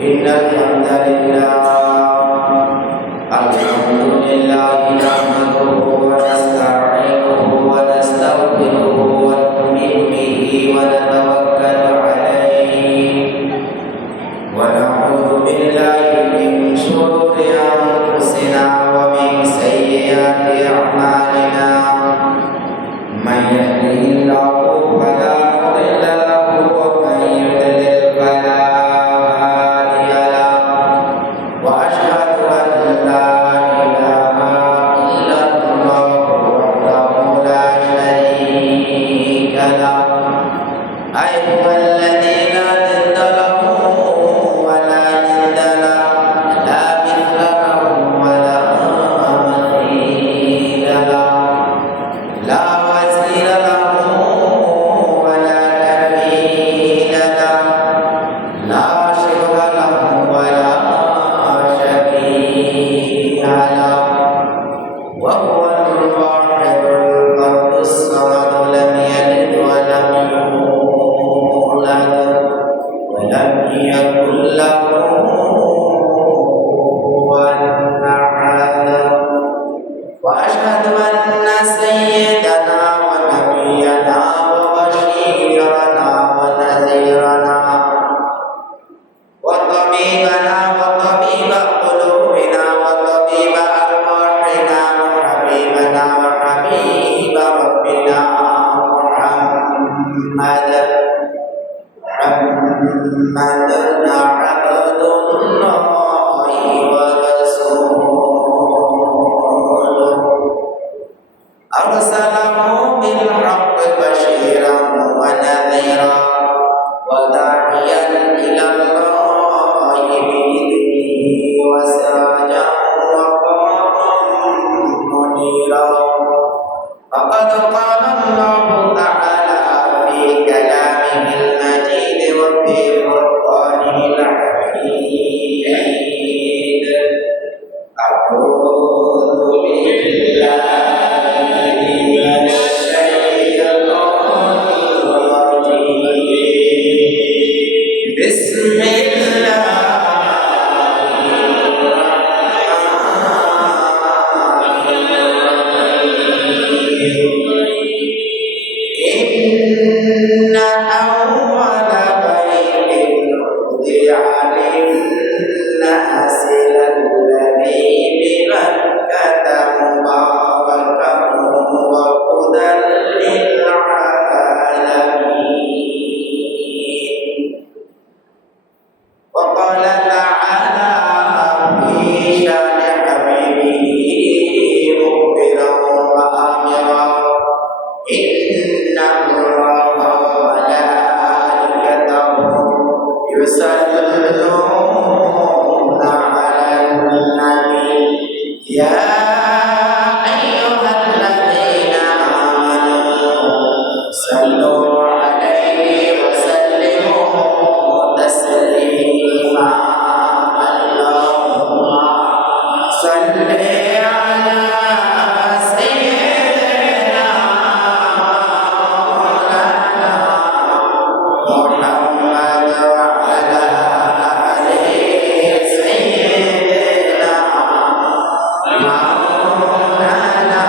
إن الحمد لله نحمده ونستعينه ونستغفره ونؤمن به ونتوكل عليه ونعوذ بالله من شرور أنفسنا ومن سيئات أعمالنا من يهده الله فلا مضل له ومن يضلل فلا هادي له وأشهد أن لا إله إلا الله وحده لا شريك له أيها الذين ضد له ولا ند له لا مثل له ولا مثيل له لا وزير له ولا كفيل له لا شبه له ولا شبيه له وهو الواحد الفرد الصمد لم يلد ولم يولد ولم يكن له كفوا أحد وأشهد أن سيدنا ونبينا وبشيرنا ونذيرنا وطبيبنا وطبيب قلوبنا وطبيب أرواحنا وحبيبنا وحبيب ربنا محمد عبد الله ورسوله أرسله بالحق بشيرا ونذيرا وداعيا إلى الله بإذنه وسراجا وقمرا منيرا فقد قال الله تعالى في كلامه المجيد وفي قرآنه الحميد أعوذ بالله بسم الله إن أول بيت وضع للناس للذي بمكة مباركا وهدى للعالمين وقال تعالى في شان حبيبه مخبرا وآمرا إن الله وملائكته يصلون على النبي يا أيها الذين آمنوا صلوا عليه وسلموا تسليما اللهم صل على سيدنا مولانا محمد وعلى آله سيدنا مولانا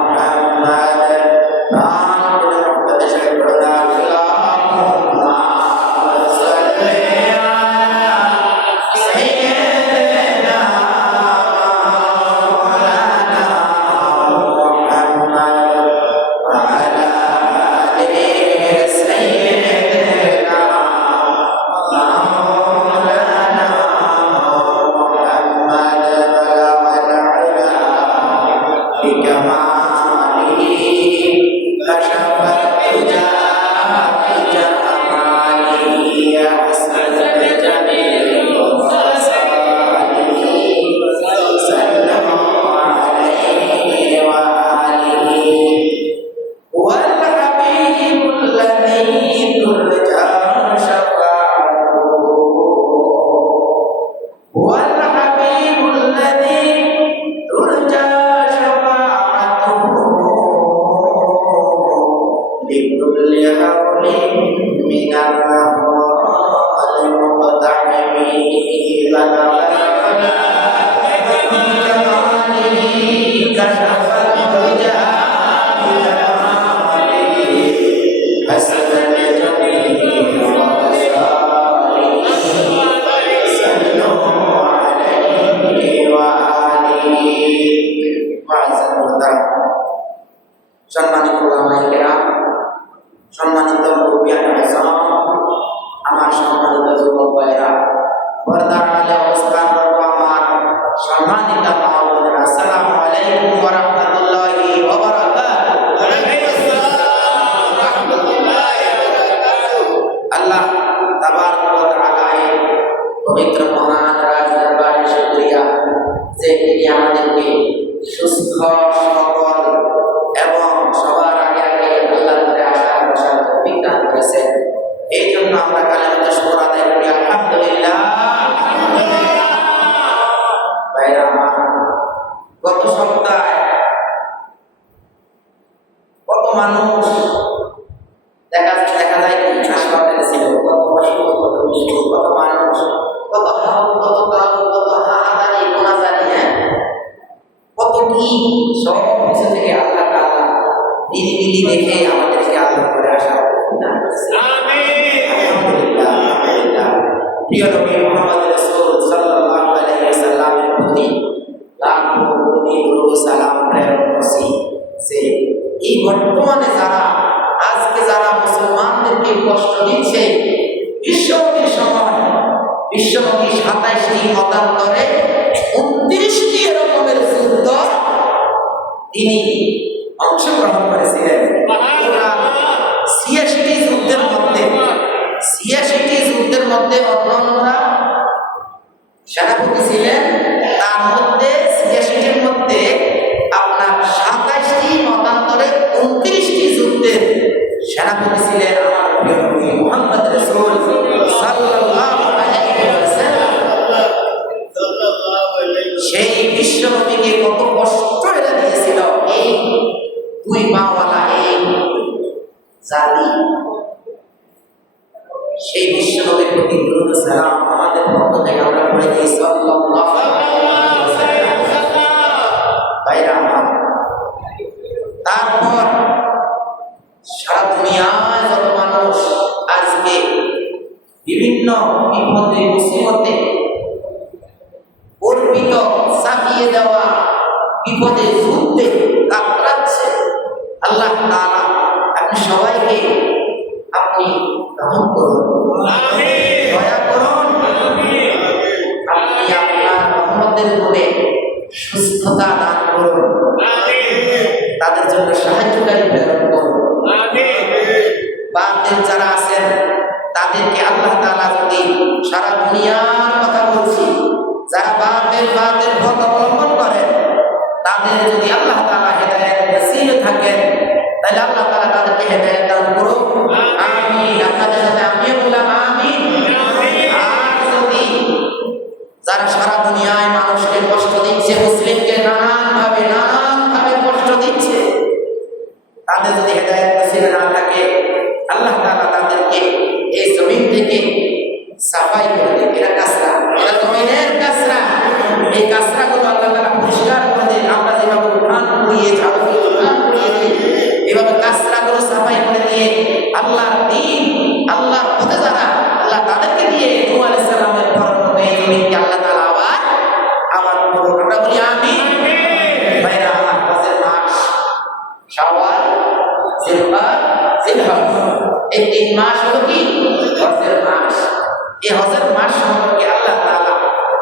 محمد المقتحم بلغ العلا بجماله كشف الدجى بجماله حسن الجميل وبصاره صلوا عليه وآله وعزة المحترم সম্মানিত ওলামায়ে কেরাম, সম্মানিত মুরব্বিয়ান আযম, আমার সম্মানিত যুবক ভাইরা, পর্দার আড়ালে অবস্থানরত আমার সম্মানিত মা ও বোনেরা, আসসালামু আলাইকুম ওয়া রাহমাতুল্লাহি ওয়া বারাকাতুহু। আল্লাহ তাবারক ওয়া তাআলার পবিত্র মহান রাজ দরবারে শুকরিয়া যে তিনি আমাদেরকে সুস্থ সবল এবং সবার আগে আগে আল্লাহর ঘরে আসার বসার তৌফিক দান করেছেন। এই জন্য আমরা কালিমাতুশ শুকর আদায় করি, আলহামদুলিল্লাহ। ভাইরা আমার, গত সপ্তাহে কত মানুষ দেখা যায় কি হাসপাতালে ছিল, কত অসুখ, কত বিসুখ, কত মানুষ, কত হাহাকারি গোনাজারি, কত কি সব কিছু থেকে আল্লাহ তাআলা নিরিবিলি দেখে আমাদেরকে আল্লাহ করে আসা। আলহামদুলিল্লাহ, আলহামদুলিল্লাহ। প্রিয় নবী মুহাম্মদ রাসূল সাল্লাল্লাহু আলাইহি ওয়াসাল্লামের প্রতি লাখো কোটি দরুদ সালাম প্রেরণ করছি যে এই বর্তমানে আজকে যারা মুসলমানদেরকে কষ্ট দিচ্ছে, বিশ্বনবীর সময় বিশ্বনবী 27টি মতান্তরে 29টি এরকমের যুদ্ধ তিনি অংশগ্রহণ করেছিলেন। 86টি যুদ্ধের মধ্যে অন্যান্যরা সেনাপতি ছিলেন। তার মধ্যে 86টির মধ্যে আপনার 27টি মতান্তরে 29টি যুদ্ধের সেনাপতি ছিলেন আমার প্রিয় নবী মুহাম্মদ রাসূল সাল্লাল্লাহু আলাইহি ওয়াসাল্লাম। সেই বিশ্ব নবীকে কত কষ্ট এরা দিয়েছিল এই দুই পাওয়ালা এই জাতি। সেই বিশ্ব নবীর প্রতি দরুদ সালাম আমাদের পক্ষ থেকে আমরা পড়ে দিই সাল্লাল্লাহু আলাইহি ওয়াসাল্লাম। ভাইরা আমার, তারপর সারা দুনিয়ায় যত মানুষ আজকে বিভিন্ন বিপদে মুসিবতে অর্পিত চাপিয়ে দেওয়া বিপদে যুদ্ধে কাতরাচ্ছে, আল্লাহ তাআলা আপনি সবাইকে আপনি রহম করুন, দয়া করুন। আপনি আপনার রহমতের গুণে সুস্থতা দান করুন, তাদের জন্য সাহায্যকারী প্রেরণ করুন। বাতিল যারা আছেন তাদেরকে আল্লাহ তাআলা যদি সারা দুনিয়ার কথা বলছি, যারা বাতিল পথ অবলম্বন করেন তাদের যদি আল্লাহ তাআলা হেদায়েত নসিব থাকেন, তাহলে আল্লাহ তাআলা তাদেরকে হেদায়েত দান করুন। আমিন। আপনাদের সাথে আমিও বললাম আমিন। আর যদি যারা সারা দুনিয়ায় মানুষকে কষ্ট দিচ্ছে, মুসলিমকে নানানভাবে কষ্ট দিচ্ছে, তাদের যদি হেদায়েত নসিব না থাকে, আল্লাহ তাআলা তাদেরকে এই জমিন থেকে সাফাই করে দেন। এরা কাসরা, এরা জমিনের কাসরা। এই কাসরাগুলো আল্লাহ তাআলা পরিষ্কার করে দেন। আমরা যেভাবে উঠান করিয়ে দিই, এভাবে কাসরাগুলো সাফাই করে দিয়ে আল্লাহর দ্বীন, আল্লাহর পথে যারা আল্লাহ তাদেরকে দিয়ে নূহ আলাইহিস সালামের পরবর্তী এই জমিনকে আল্লাহ তাআলা আবার করুন। আমরা বলি আমিন। ভাইরা আমার, হজের মাস শাওয়াল, জিলকাদ, জিলহজ, এই 3 মাস হলো কি হজের মাস। এই হজের মাস সম্পর্কে আল্লাহ তাআলা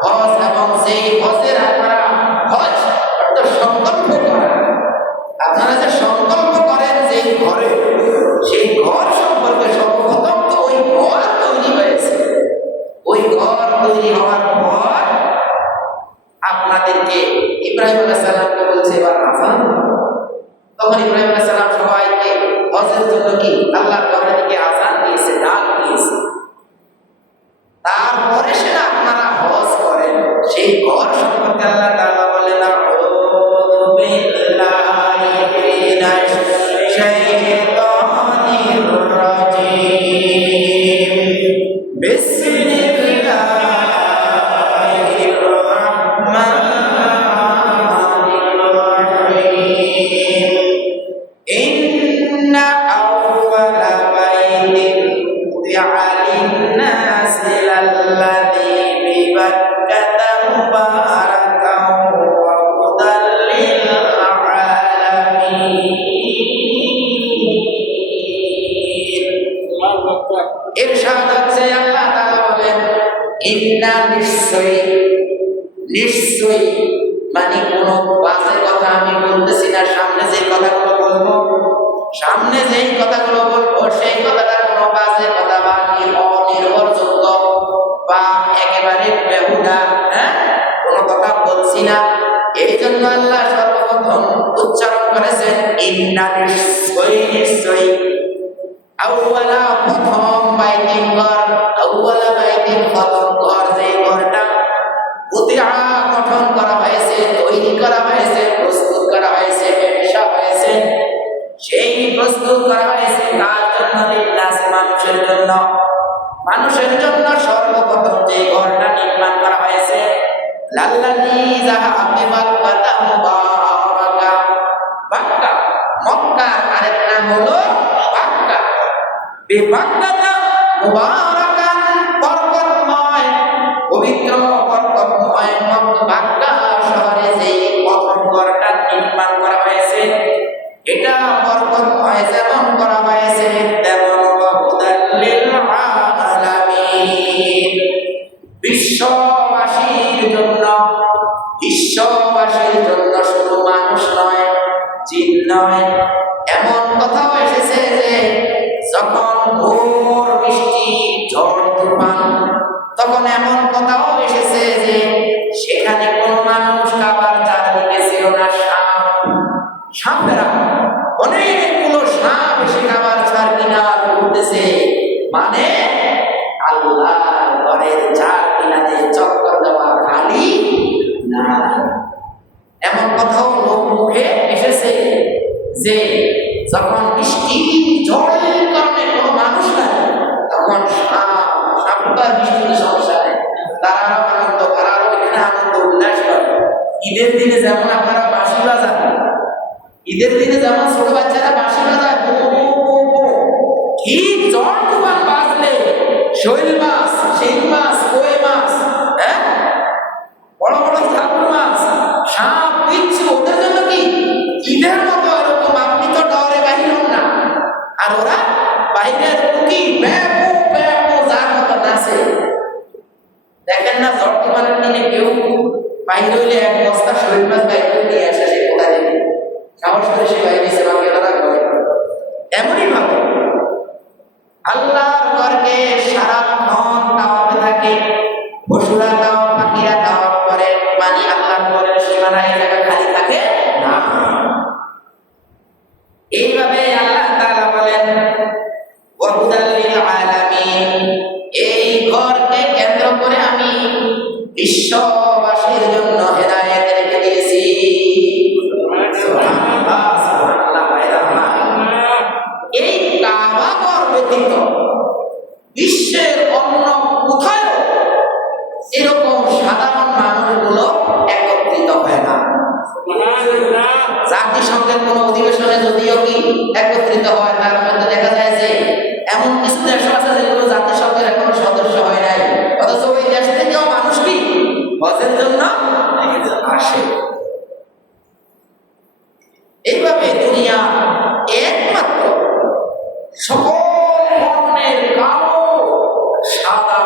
হজ এবং সেই হজের আপনারা হজ অর্থাৎ সংকল্প করেন, আপনারা যে সংকল্প করেন যে ঘরে, সেই ঘর সম্পর্কে সর্বপ্রথম তো ওই ঘর তৈরি হয়েছে। ওই ঘর তৈরি হওয়ার পর আপনাদেরকে ইব্রাহিম আলাইহিস সালামকে বলছে এবার আযান। তখন ইব্রাহিম আলাইহিস সালাম সবাইকে হজের জন্য কি আল্লাহর ঘরের দিকে আযান দিয়েছে, ডাক দিয়েছে। তারপরে সেটা আপনারা হজ করেন। সেই ঘর সম্পর্কে আল্লাহ তাআলা বলেন আউযু বিল্লাহি মিনাশ শাইতানির রাজীম, বিসমিল্লাহির ইরশাদ হচ্ছে আল্লাহ তাআলা বলেন ইন্না নিশ্চয়ই মানে কোনো বাজে কথা আমি বলতেছি না, সামনে যেই কথাগুলো বলবো সেই কথাটা কোনো বাজে কথা বা অনির্ভরযোগ্য বা একেবারে বেহুদা কোনো কথা বলছি না। এই জন্য আল্লাহ সর্বপ্রথম উচ্চারণ করেছেন ইন্না নিশ্চয়ই আউয়ালা প্রথম বাইতিন ঘর, আউয়ালা বাইতিন প্রথম ঘর, যে ঘরটা উদিআ গঠন করা হয়েছে, তৈরি করা হয়েছে, প্রস্তুত করা হয়েছে, ব্যবসা হয়েছে, সেই প্রস্তুত করা হয়েছে কার জন্য? লিন্নাস, মানুষের জন্য সর্বপ্রথম যে ঘরটা নির্মাণ করা হয়েছে লাল্লাযী যাহাবা বিমাক্কাতা মুবারাকা, মক্কা, মক্কার আরেক নাম হলো বাক্কা, বিমাক্কাতা মুবারাকান, বরকতময়, পবিত্র বরকতময় মক্কা শহরে যে প্রথম ঘরটা নির্মাণ করা হয়েছে এটা বরকতময় যেমন করা হয়েছে তেমন হুদাল লিল আলামিন, বিশ্ববাসীর জন্য শুধু মানুষ নয়, জিন নয়। এমন কথাও এসেছে যে যখন ঘোর বৃষ্টি, ঝড় তুফান, তখন এমন কথাও এসেছে যে সেখানে কোন মানুষ খাবার চারদিকে ছিল না, সাপেরা অনেকগুলো সাপ এসে খাবার চার কিনার ঘুরতেছে, মানে আল্লাহ ঘরের চার কিনারে চক্কর দেওয়া খালি না। এমন কথাও লোক মুখে এসেছে যে যখন বৃষ্টি ঝড়ের কারণে কোনো মানুষ নাই তখন সাপটার বৃষ্টির সমস্যা নেই, তারা আনন্দ করার এখানে আনন্দ উল্লাস করে। ঈদের দিনে যেমন আপনারা বাঁশি বাজান, ঈদের দিনে যেমন ছোট বাচ্চারা বাঁশি বাজায়, ঠিক ঝড় তুফান বাজলে শৈল মাছ, শিং মাছ, কই মাছ, বড় বড় ঠাকুর মাছ, সাপ, বিচ্ছু, ওদের জন্য কি ঈদের মতো এরকম আপনি তো ডরে বাহির হন না, আর ওরা বাইরের কি ব্যাপু যার মতো নাচে। দেখেন না ঝড় তুফানের দিনে কেউ বাইরে হইলে এক বস্তা শৈল মাছ বাইরে নিয়ে আসে, সে কোথায় দেবে সাহস করে সে বাইরে এসে বাকি তারা করে। এমনই ভাবে আল্লাহর ঘরকে সারাক্ষণ তাওয়াফে থাকে, পশুরা তাওয়াফ, পাখিরা তাওয়াফ করে, মানে আল্লাহর ঘরের সীমানা এই জায়গা খালি থাকে না। এইভাবে আল্লাহ তাআলা বলেন ওয়া হুদাল লিল আলামিন, এই ঘরকে কেন্দ্র করে আমি বিশ্ববাসীর জন্য হেদায়েত রেখে দিয়েছি। সুবহানাল্লাহ, সুবহানাল্লাহ। এই কাবা ঘর ব্যতীত বিশ্বের অন্য কোথাও এরকম সাধারণ মানুষগুলো একত্রিত হয় না। জাতিসংঘের কোন অধিবেশনে যদিও কি একত্রিত হয়, তার মধ্যে দেখা যায় যে এমন কিছু দেশ আছে যেগুলো জাতিসংঘের এখনো সদস্য হয় নাই, অথচ ওই দেশ থেকেও মানুষ কি হজের জন্য আসে। এইভাবে দুনিয়া একমাত্র সকল বর্ণের, কালো, সাদা,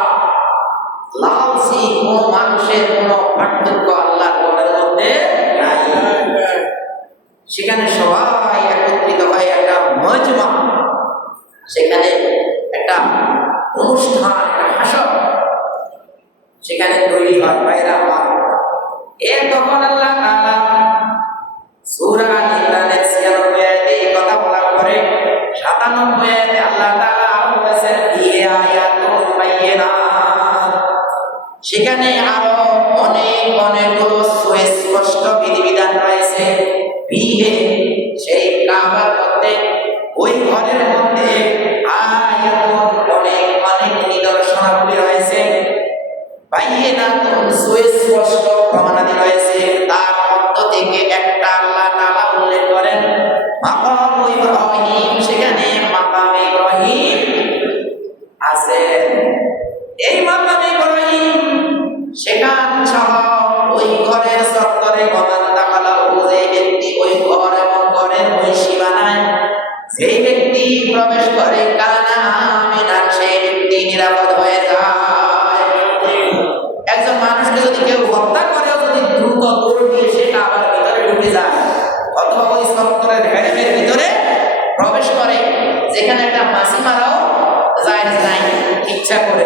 লালচি কোন মানুষের কোন পার্থক্য আল্লাহর ঘরের মধ্যে নাই। সেখানে সবাই একত্রিত হয় একটা মজমা, সেখানে একটা অনুষ্ঠান, একটা হাসর সেখানে তৈরি হয়। ভাইরা আমার, তখন আল্লাহ তাআলা সূরা ইমরানের 96 আয়াতে এই কথা বলার পরে 97 আয়াতে আল্লাহ তাআলা বলেছেন আয়াতুন বাইয়িনাত, সেখানে আরো অনেকগুলো সুস্পষ্ট বিধিবিধান রয়েছে। বিহে, সেই কাবার মধ্যে, ওই ঘরের মধ্যে আয়াতুন অনেক নিদর্শনাবলী রয়েছে, বাইয়িনাতুন সুস্পষ্ট প্রমাণাদি রয়েছে। তার মধ্য থেকে একটা আল্লাহ তাআলা উল্লেখ করেন মাকাম ইব্রাহিম, সেখানে মাকাম ইব্রাহিম আছে। এই মাকাম ইব্রাহিম সেখান সহ ওই ঘরের চত্বরে গমান তাকালা, যে ব্যক্তি ওই ঘর এবং ঘরের ওই সীমানায় যেই ব্যক্তি প্রবেশ করে কানা মিনাল ইসলাম সেই ব্যক্তি নিরাপদ হয়ে যায়। একজন মানুষকে যদি কেউ হত্যা করেও যদি দ্রুত দৌড় দিয়ে সে আবার ভিতরে ঢুকে যায় অথবা ওই চত্বরের হেডেমের ভিতরে প্রবেশ করে, যেখানে একটা মাছি মারাও জায়েজ নাই, ইচ্ছা করে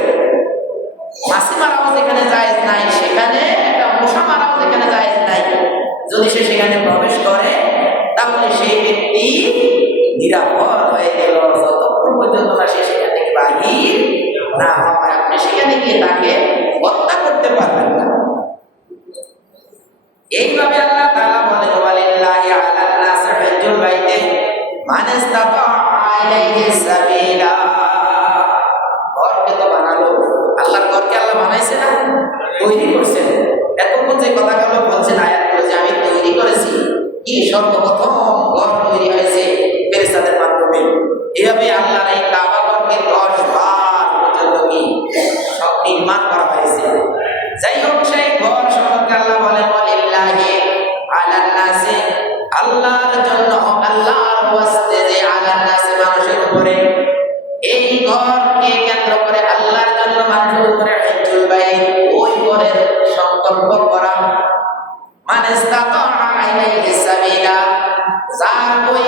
মাছি মারাও যেখানে জায়েজ নাই, সেখানে একটা মশা মারাও যেখানে জায়েজ নাই, যদি সে সেখানে প্রবেশ করে তাহলে সেই ব্যক্তি নিরাপদ হয়ে গেল যতক্ষণ পর্যন্ত না সে সেখান থেকে বাহির না হয়। আপনি সেখানে গিয়ে তাকে হত্যা করতে পারবেন না। এইভাবে আল্লাহ তাআলা বলেন ওয়ালিল্লাহি আলান নাস হিজ্জুল বাইতি মান ইসতাতাআ ইলাইহি সাবিলা। ঘরকে তো বানালো, আল্লাহর ঘরকে আল্লাহ বানাইছে না, তৈরি করছেন। এতক্ষণ যে কথাগুলো বলছেন আয়াতগুলো যে আমি তৈরি করেছি, কি সর্বপ্রথম ঘর তৈরি হয়েছে ফেরেশতাদের মাধ্যমে। এভাবে আল্লাহর এই কাবা ঘরকে 10 বার পর্যন্ত কি সব নির্মাণ করা হয়েছে। যাই হোক, সেই ঘর সম্পর্কে আল্লাহ বলেন ওয়ালিল্লাহি আলান নাসি, আল্লাহর জন্য, আল্লাহর ওয়াস্তে যে আলান নাসি মানুষের উপরে, এই ঘরকে কেন্দ্র করে আল্লাহর জন্য মানুষের উপরে হিজ্জুল বাইত ওই ঘরের সংকল্প করা, মানে ইসতাতাআ ইলাইহি সাবিলা, যার ওই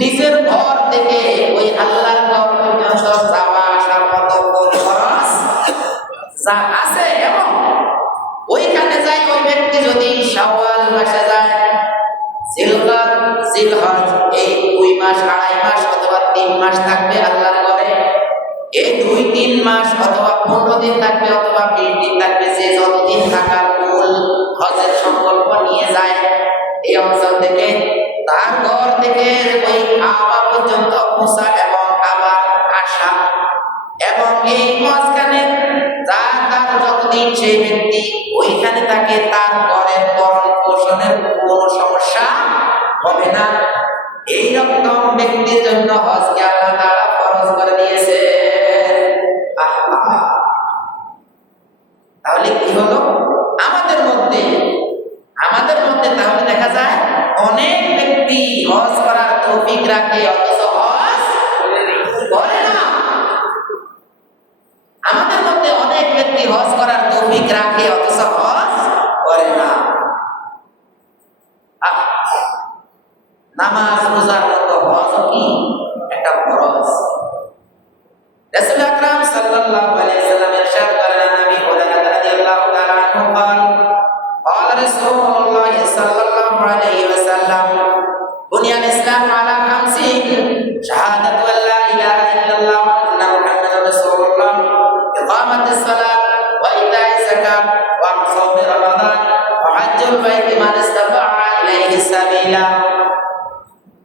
নিজের ঘর থেকে ওই আল্লাহর ঘর পর্যন্ত যাওয়া আসার মতো খরচ যা আছে, এবং ওইখানে যাই ওই ব্যক্তি যদি শাওয়াল মাসে যায়, জিলকাদ, জিলহজ, এই 2 মাস 2.5 মাস অথবা 3 মাস থাকবে আল্লাহর ঘরে, এই 2-3 মাস অথবা 15 দিন থাকবে অথবা 20 দিন থাকবে, যে যতদিন থাকার মূল হজের সংকল্প নিয়ে যায় এই অঞ্চল থেকে, তার ঘর থেকে ওই কাবা পর্যন্ত পৌঁছা এবং আবার আসা, এবং এই মাঝখানে তার যতদিন সেই ব্যক্তি ওইখানে থাকে তার ঘরের ভরণ পোষণের কোনো সমস্যা হবে না। এইরকম ব্যক্তির জন্য হজকে আল্লাহ তাআলা ফরজ করে দিয়েছে। তাহলে কি হলো, আমাদের মধ্যে তাহলে দেখা যায় অনেক ব্যক্তি হজ করার তৌফিক রাখে অথচ হজ করে না। আমাদের মধ্যে অনেক ব্যক্তি হজ করার তৌফিক রাখে অথচ হজ করে না। নামাজ রোজার মতো হজ কি একটা ফরজ। রাসূল আকরাম সাল্লাল্লাহু আলাইহি ওয়াসাল্লাম ইরশাদ করেন, নবী হুরায়রা রাদিয়াল্লাহু তাআলা আনহু قال قال رسول الله صلى الله عليه وسلم بني الاسلام على 50 شهادة ان لا اله الا الله وان محمدا رسول الله إقامة الصلاة وإيتاء الزكاة وصوم رمضان وحج البيت من استطاع إليه سبيلا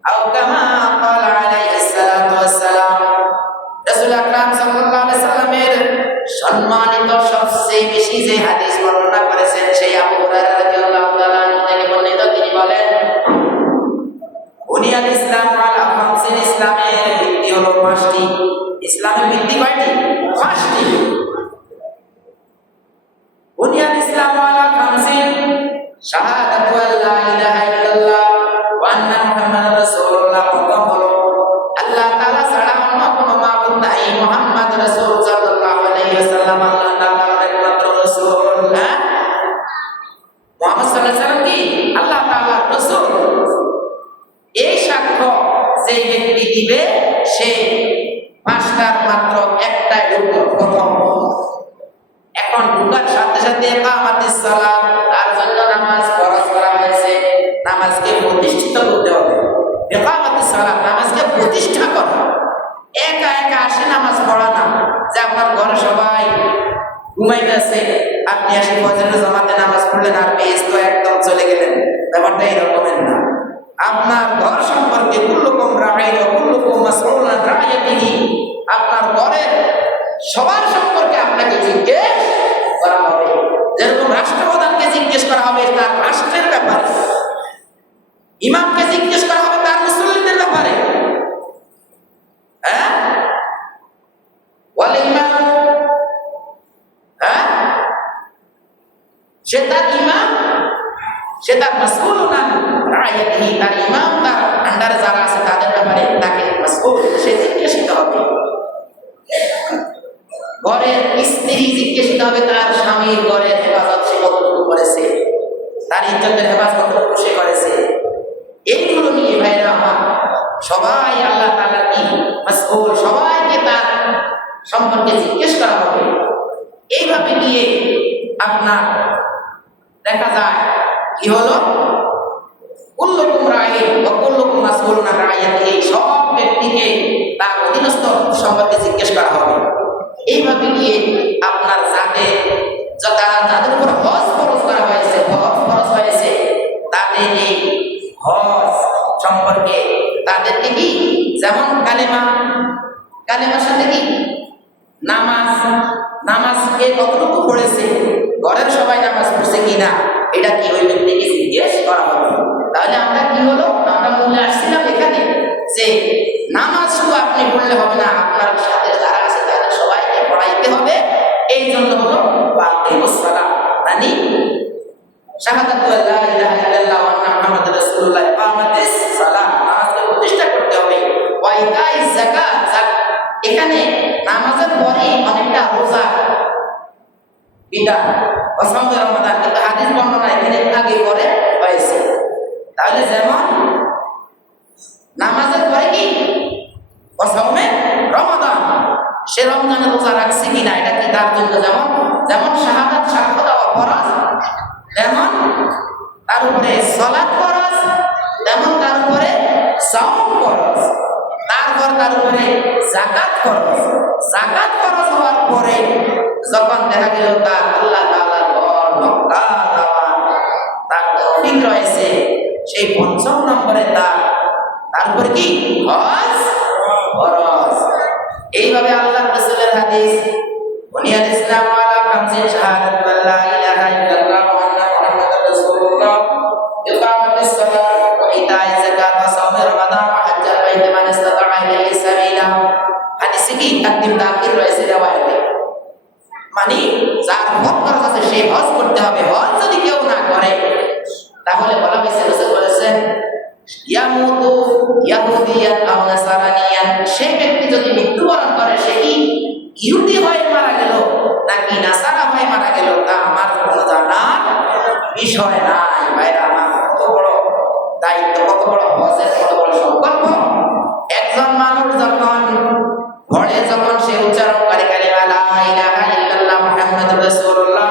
أو كما قال عليه الصلاة والسلام। রাসূল আকরাম সাল্লাল্লাহু আলাইহি সাল্লামের সম্মানিত সবচেয়ে বেশি যে হাদিস বর্ণনা করেছেন সেই আবু হুরায়রা রাদিয়াল্লাহু তাআলা আনহু থেকে বর্ণিত, তিনি বলেন বুনিয়াল ইসলাম আলা 50, ইসলামের ভিত্তি হলো 5টি। ইসলামের ভিত্তি কয়টি? 5টি। বুনিয়াল ইসলাম আলা 50 শাহাদাতু আল্লা ইলাহা ইল্লাল্লাহ ওয়া আন্না মুহাম্মাদার রাসূলুল্লাহ। প্রথম হলো আল্লাহ তাআলা ছাড়া অন্য কোনো মাবুদ নাই, মুহাম্মদ রাসূল সাল্লাল্লাহু আলাইহি ওয়াসাল্লাম আল্লাহ তাআলার একমাত্র রাসূল। মুহাম্মদ সাল্লাল্লাহু আলাইহি ওয়াসাল্লাম কি আল্লাহ তাআলার রাসূল। এই সাক্ষ্য যে ব্যক্তি দিবে সে 5টার মাত্র একটাই ঢুকলো, প্রথম। এখন ঢুকার সাথে সাথে ইকামাতিস সালাত, তার জন্য নামাজ ফরজ করা হয়েছে। নামাজকে প্রতিষ্ঠিত করতে হবে। ইকামাতিস সালাত, নামাজকে প্রতিষ্ঠা করা। একা একা আসে নামাজ পড়া না, যে আপনার ঘরে সবাই ঘুমাইতেছে, আপনি আসে ফজরের জামাতে নামাজ পড়লেন আর বেহেশত একদম চলে গেলেন, ব্যাপারটা এরকমের না। আপনার ঘর সম্পর্কে কুল্লুকুম রাঈন ওয়া কুল্লুকুম মাসউলুন আন রাইয়াতিহি, আপনার ঘরের সবার সম্পর্কে আপনাকে জিজ্ঞেস করা হবে। যেরকম রাষ্ট্রপ্রধানকে জিজ্ঞেস করা হবে তার রাষ্ট্রের ব্যাপারে, ইমামকে জিজ্ঞেস করা হবে তার মুসল্লিদের ব্যাপারে। হ্যাঁ, ওয়াল ইমাম, হ্যাঁ, সে তার ইমাম, সে তার মাসউলুন আন রাইয়াতিহি, তার ইমাম, তার আন্ডারে যারা আছে তাদের ব্যাপারে তাকে মাসউল, সে জিজ্ঞাসিত হবে। ঘরের স্ত্রী জিজ্ঞেস হবে তার স্বামীর ঘরের হেফাজত সে কতটুকু করেছে, তার ইজ্জতের হেফাজত কতটুকু সে করেছে। এইগুলো নিয়ে ভাইরা আমার সবাই আল্লাহ তাআলা কি মাসউল, সবাইকে তার সম্পর্কে জিজ্ঞেস করা হবে। এইভাবে নিয়ে আপনার দেখা যায় কি হলো, কুল্লুকুম রাঈন ওয়া কুল্লুকুম মাসউলুন আন রাইয়াতিহি, সব ব্যক্তিকে তার অধীনস্থ সম্পর্কে জিজ্ঞেস করা হবে। এইভাবে নিয়ে আপনার যাদের উপর হজ ফরজ করা হয়েছে, হজ ফরজ হয়েছে, তাদের এই হজ সম্পর্কে তাদেরকে কি, যেমন কালেমার সাথে কি নামাজকে কতটুকু পড়েছে, ঘরের সবাই নামাজ পড়ছে কিনা, এটা কি ওই ব্যক্তিকে জিজ্ঞেস করা হবে। তাহলে আমরা কি হলো, আমরা মূলে আসছিলাম এখানে যে নামাজ শুধু আপনি পড়লে হবে না, আপনার সাথে যারা আছে তাদের সবাইকে পড়াইতে হবে। এই জন্য হলো ওয়াকিমুস সালাহ, মানে শাহাদাতু লা ইলাহা ইল্লাল্লাহ ওয়া আন্না মুহাম্মাদুর রাসূলুল্লাহ, ইকামাতিস সালাহ, নামাজকে প্রতিষ্ঠা করতে হবে। ওয়া ইতাইজ যাকাত, এখানে নামাজের পরে অনেকটা রোজা বিধান, অসংখ্য রমাদান, কিন্তু হাদিস বর্ণনা এখানে আগে পরে হয়েছে। তাহলে যেমন নামাজের পরে কি অসমে রমাদান, সে রমজানে রোজা রাখছে কিনা, এটা কি তার জন্য যেমন শাহাদাত সাক্ষ্য দেওয়া ফরজ, তেমন তার উপরে সালাত ফরজ, তেমন তার উপরে সাওম ফরজ, তারপর তার উপরে যাকাত ফরজ। যাকাত ফরজ হওয়ার পরে যখন দেখা গেল তার আল্লাহ তাআলার ঘর মক্কা যাওয়া তার তৌফিক রয়েছে, সেই ৫ম নম্বরে তার উপরে কি হজ ফরজ। এইভাবে আল্লাহর রাসূলের হাদিস, বুনিয়াল ইসলাম আলা খামসিন শাহাদাতু আল্লা ইলাহা ইল্লাল্লাহ ওয়া আন্না মুহাম্মাদুর রাসূলুল্লাহ, ইকামাতিস সালাহ ওয়া ইতাইজ যাকাত ওয়া সাওমি রমাদান ওয়া হজ্জাল বাইত মান ইসতাতাআ ইলাইহি সাবিলা। হাদিসে কি তাকদিম তাখির রয়েছে riwayate, মানে যার হজ ফরজ আছে সে হজ করতে হবে। হজ যদি কেউ না করে তাহলে বলা হয়েছে, রাসূল বলেছেন ইয়ামুতু ইয়াহুদিয়ান আও নাসারানিয়ান, সেই ব্যক্তি যদি মৃত্যুবরণ করে সে কি ইহুদি হয়ে মারা গেল নাকি নাসারা হয়ে মারা গেল, তা আমার কোনো জানার বিষয় নাই। ভাইরা আমার, কত বড় দায়িত্ব, কত বড় হজের কত বড় সংকল্প। একজন মানুষ যখন সে উচ্চারণ করে কালিমা লা ইলাহা ইল্লাল্লাহ মুহাম্মাদুর রাসূলুল্লাহ,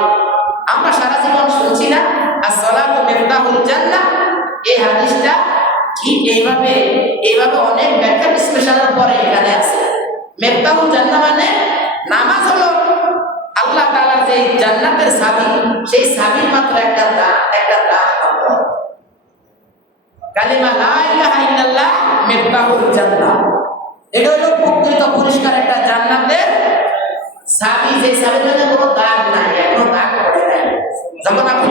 আমরা সারা জীবন শুনছি না as-সালাতু মিফতাহুল জান্নাহ, এই হাদিসটা ঠিক এইভাবে অনেক ব্যাখ্যা বিশ্লেষণের পরে এখানে আছে। মিফতাহুল জান্নাহ মানে নামাজ হলো আল্লাহ তাআলার যে জান্নাতের চাবি, সেই চাবির মাত্র একটা দাম মাত্র। কালিমা লা ইলাহা ইল্লাল্লাহ মিফতাহুল জান্নাহ, এটা হলো প্রকৃত পরিষ্কার একটা জান্নাতের চাবি, যে চাবির মধ্যে কোনো দাগ নাই, কোনো দাগ পড়ে নাই। যখন আপনি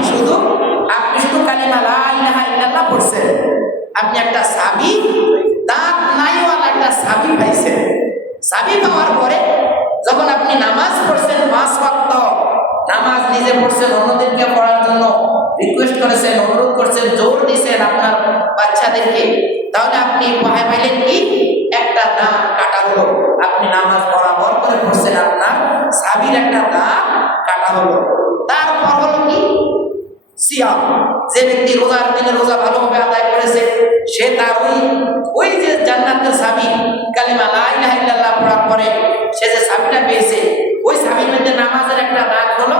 শুধু কালিমা লা ইলাহা ইল্লাল্লাহ পড়ছেন, আপনি একটা চাবি, দাগ নাইওয়ালা একটা চাবি পাইছেন। চাবি পাওয়ার পরে যখন আপনি নামাজ পড়ছেন, 5 ওয়াক্ত নামাজ নিজে পড়ছেন, অন্যদেরকে পড়ার জন্য রিকোয়েস্ট করেছেন, অনুরোধ করছেন, জোর দিয়েছেন আপনার বাচ্চাদেরকে, তাহলে আপনি পাইলেন কি একটা দাগ কাটা হলো। আপনি নামাজ বরাবর করে পড়ছেন, আপনার চাবির একটা দাগ কাটা হলো। তারপর হলো কি সিয়াম, যে ব্যক্তি রোজার দিনে রোজা ভালোভাবে আদায় করেছে, সে তার ওই যে জান্নাতের চাবি কালিমা লা ইলাহা ইল্লাল্লাহ পড়ার পরে সে যে চাবিটা পেয়েছে, ওই চাবির মধ্যে নামাজের একটা দাগ হলো,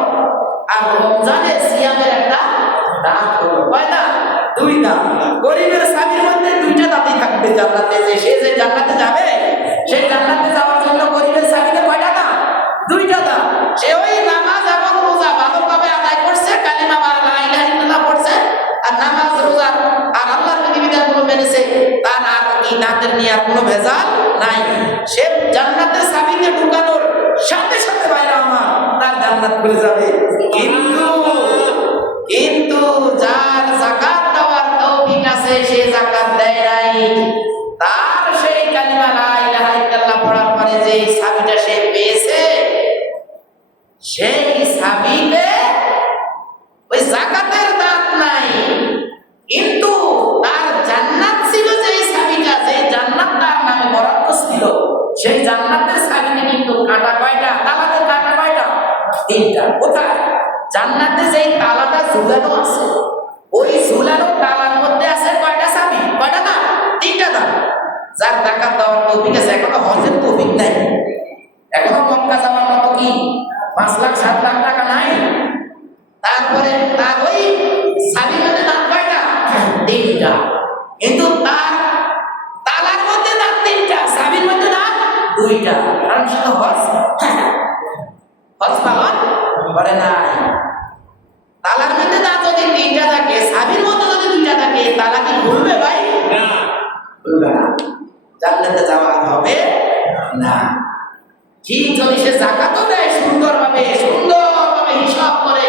আর রমজানের সিয়ামের একটা দাগ হলো। কয়টা? 2 দাগ। গরিবের চাবির মধ্যে 2টা দাঁতই থাকবে জান্নাতে, সে যে জান্নাতে যাবে, সেই জান্নাতে যাওয়ার জন্য গরিবের চাবিতে কয়টা দাগ? 2টা দাগ। সে ওই নামাজ এবং রোজা ভালোভাবে আদায় করছে, কালিমা লা ইলাহা ইল্লাল্লাহ পড়ছে, আর নামাজ রোজা আর আল্লাহর বিধিবিধানগুলো মেনেছে, তার আর এই দাঁতের নিয়ে আর কোনো ভেজাল নাই। সে জান্নাতের চাবিতে ঢুকানোর সাথে সাথে ভাইরা আমার তার জান্নাত খুলে যাবে। কিন্তু যার যাকাত দেওয়ার তৌফিক আছে, সে যাকাত দেয় নাই, তার সেই কালিমা লা ইলাহা ইল্লাল্লাহ পড়ার পরে যে চাবিটা সে পেয়েছে, সেই চাবিতে ওই যাকাতের দাঁত নাই, কিন্তু তার জান্নাত ছিল যে চাবিটা, যে জান্নাত তার নামে বরাদ্দ ছিল, সেই জান্নাতের চাবিতে কিন্তু কাটা কয়টা? তালাতে তিনটা। কোথায়? জান্নাতে যেই তালাটা ঝুলানো আছে, ওই ঝুলানো তালার মধ্যে আছে কয়টা চাবি? কয়টা না? তিনটা না। যার টাকা দেওয়ার তৌফিক আছে, এখনো হজের তৌফিক নাই, এখনো মক্কা যাওয়ার মতো কি 5 লাখ 7 লাখ টাকা নাই, তারপরে তার ওই চাবির মধ্যে দাঁত কয়টা? তিনটা। কিন্তু তার তালার মধ্যে দাঁত তিনটা, চাবির মধ্যে দাঁত দুইটা। কারণ সে তো হজ পালন করে নাই। তালার মধ্যে দাঁত যদি তিনটা থাকে, চাবির মধ্যে যদি দুইটা থাকে, তালা কি খুলবে ভাই? খুলবে না। জান্নাতে যাওয়া হবে না। ঠিক যদি সে যাকাতও দেয় সুন্দরভাবে হিসাব করে,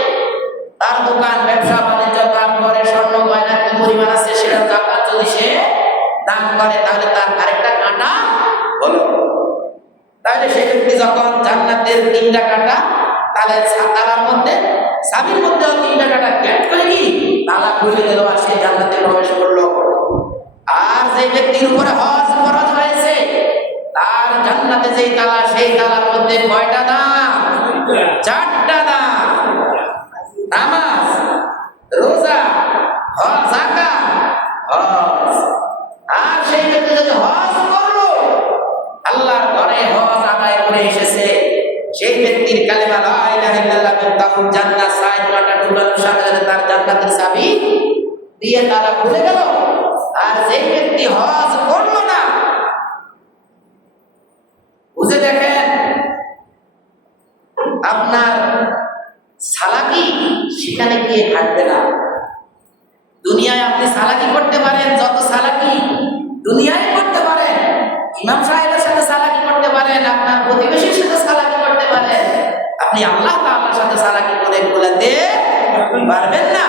তার দোকান ব্যবসা বাণিজ্য কাম করে, স্বর্ণ গয়না কি পরিমাণ আছে সেটা যাকাত যদি সে দান করে, তাহলে তার আরেকটা কাঁটা হলো। তাহলে সে ব্যক্তি যখন জান্নাতের তিনটা কাঁটা তালার মধ্যে, চাবির মধ্যেও তিনটা কাঁটা ক্যাট করে কি তালা খুলে গেল, আর সে জান্নাতে প্রবেশ করলো। আর যে ব্যক্তির উপরে হজ ফরজ হয়েছে, তার জান্নাতে যেই তালা, সেই তালার মধ্যে কয়টা দাম? 4টা দাম। নামাজ, রোজা, হজ, যাকাত, হজ। আর সেই ব্যক্তি যদি হজ করলো, আল্লাহর ঘরে হজ আদায় করে এসেছে, সেই ব্যক্তির কালেমা লা ইলাহা ইল্লাল্লাহ তাহুল জান্নাত সাইডটা ঢুকানোর সাথে সাথে তার জান্নাতের চাবি দিয়ে তালা খুলে গেল। আর যে ব্যক্তি হজ করলো না, বুঝে দেখেন আপনার সালাকি সেখানে গিয়ে খাটবে না। দুনিয়ায় আপনি সালাকি করতে পারেন, যত সালাকি দুনিয়ায় করতে পারেন, ইমাম সাহেবের সাথে সালাকি করতে পারেন, আপনার প্রতিবেশীর সাথে সালাকি করতে পারেন, আপনি আল্লাহ তাআলার সাথে সালাকি করে বলাতে পারবেন না।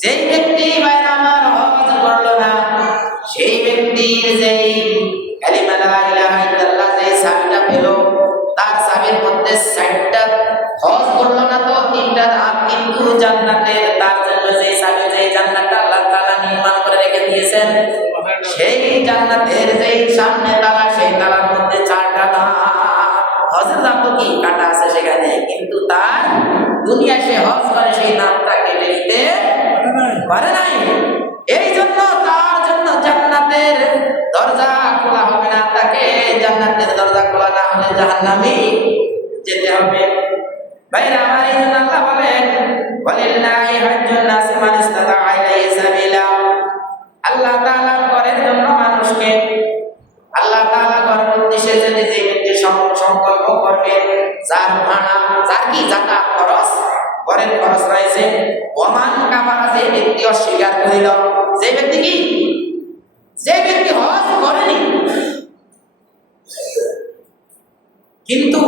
যেই ব্যক্তি বাইরে আমার হজ করলো না, সেই ব্যক্তির যেই কালিমা লা ইলাহা ইল্লাল্লাহ যে চাবিটা পেল, তার চাবির মধ্যে 4টা, হজ করলো না তো 3টা দাঁত, কিন্তু জান্নাতের তার জন্য যে চাবি, যে জান্নাতটা আল্লাহ তাআলা নির্মাণ করে রেখে দিয়েছেন, সেই জান্নাতের যেই সামনে তালা, সেই তালার মধ্যে 4টা দাঁত। হজের দাঁত কি কাটা আছে সেখানে, কিন্তু তার দুনিয়ায় সে হজ করে সেই দাঁতটা কেটে নিতে পারে নাই। এই জন্য তার জন্য জান্নাতের দরজা খোলা হবে না, তাকে জান্নাতের দরজা খোলা না হলে জাহান্নামে যেতে হবে। ভাইরা আমার, এই জন্য আল্লাহ বলেন ওয়ালিল্লাহি হাজ্জুন নাস মান ইসতাতা ইলাইহি সাবিলা। আল্লাহ তাআলা ঘরের জন্য মানুষকে, আল্লাহ তাআলা ঘরের উদ্দেশ্যে যে ব্যক্তি সংকল্প করবে, যার ভাড়া, যার কি যাকাত খরচ, ঘরের খরচ রয়েছে, ওমান কাফারা, যে ব্যক্তি অস্বীকার করিল, যে ব্যক্তি কি, যে ব্যক্তি হজ করেনি কিন্তু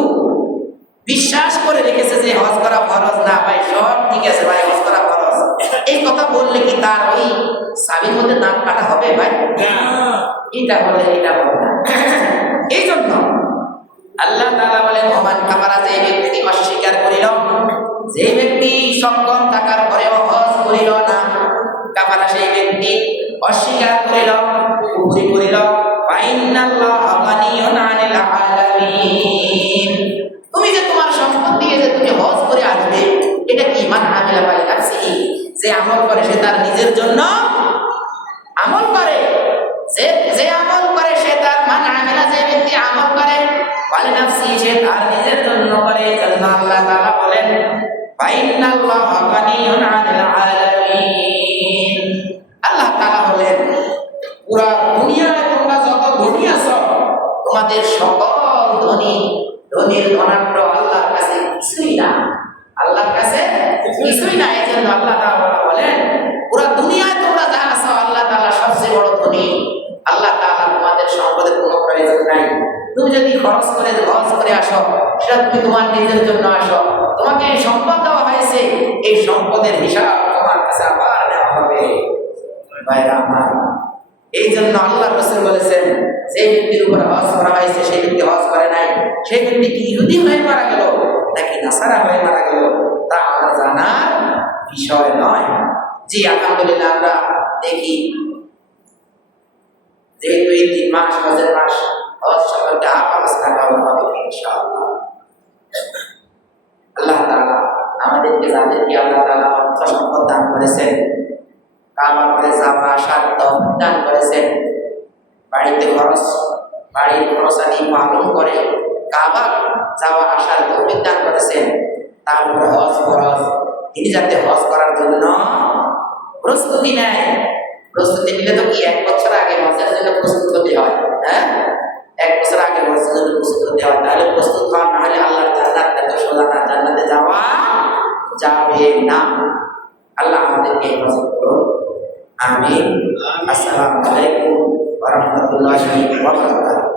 বিশ্বাস করে রেখেছে যে হজ করা ফরজ না, ভাই সব ঠিক আছে ভাই, হজ করা ফরজ, এই কথা বললে কি তার ওই চাবির মধ্যে দাঁত কাটা হবে ভাই? এটা বলে এটা হবে না। এই জন্য আল্লাহ তাআলা বলেন ওমান কাফারা, যে ব্যক্তি অস্বীকার করিল, যে ব্যক্তি সক্ষম থাকার পরেও হজ করিল না, কাফারা সেই ব্যক্তি অস্বীকার করিল, কুফরি করিল, ফাইন্নাল্লাহা গানিয়্যুন আনিল আলামিন। তুমি যে তোমার সম্পদ দিয়ে যে তুমি হজ করে আসবে, এটা কি? মান আমিলা বালি নাফসিহি, যে আমল করে সে তার নিজের জন্য আমল করে, যে আমল করে সে তার, মান আমিলা, যে ব্যক্তি আমল করে, বালি নাফসিহি, সে তার নিজের জন্য করে। জন্য আল্লাহ তাআলা বলেন ফাইন্নাল্লাহা গানিয়্যুন আনিল আলামিন। আল্লাহ তাআলা বলেন পুরা দুনিয়ায় তোমরা যত ধনী আছো, তোমাদের সকল ধনীর ধনাঢ্য আল্লাহর কাছে কিছুই না, আল্লাহর কাছে কিছুই না। এই জন্য আল্লাহ তাআলা বলেন পুরা দুনিয়ায় তোমরা যা আছো, আল্লাহ তাআলা সবচেয়ে বড় ধনী। আল্লাহ তাআলা তোমাদের সম্পদের কোনো প্রয়োজন নাই। তুমি যদি খরচ করে হজ করে আসো, সেটা তুমি তোমার নিজের জন্য আসো, তোমাকে এই সম্পদ দেওয়া হয়েছে, এই সম্পদের হিসাব তোমার কাছে আবার নেওয়া হবে। ভাইরা আমার, এই জন্য আল্লাহ রাসূল বলেছেন যে ব্যক্তির উপর হজ করা হয়েছে সেই ব্যক্তি হজ করে নাই, সেই ব্যক্তি কি ইহুদি হয়ে মারা গেল নাকি নাসারা হয়ে মারা গেল, তা আমরা জানার বিষয় নয়। জি আলহামদুলিল্লাহ, আমরা দেখি যেহেতু এই 3 মাস হজের মাস, হজ সম্পর্কে আলোচনা করা হবে ইনশাআল্লাহ। আল্লাহ করেছেন, কাবা করে যাওয়া আসার তৌফিক দান করেছেন, বাড়ির খরচাদি পালন করে কাবা যাওয়া আসার তৌফিক দান করেছেন। তারপরে হজ ফরজ, তিনি যাতে হজ করার জন্য প্রস্তুতি নেয়। প্রস্তুতি নিলে তো কি 1 বছর আগে হজের জন্য প্রস্তুত হতে হয়? হ্যাঁ, 1 বছর আগে হজের জন্য প্রস্তুত হতে হয়। তাহলে প্রস্তুত হওয়া না হলে আল্লাহর জান্নাত এত সোজা না, জান্নাতে যাওয়া যাবে না। আল্লাহ আমাদেরকে হেফাজত করুন, আমিন। আসসালামু আলাইকুম ওয়া রাহমাতুল্লাহি ওয়া বারাকাতুহু।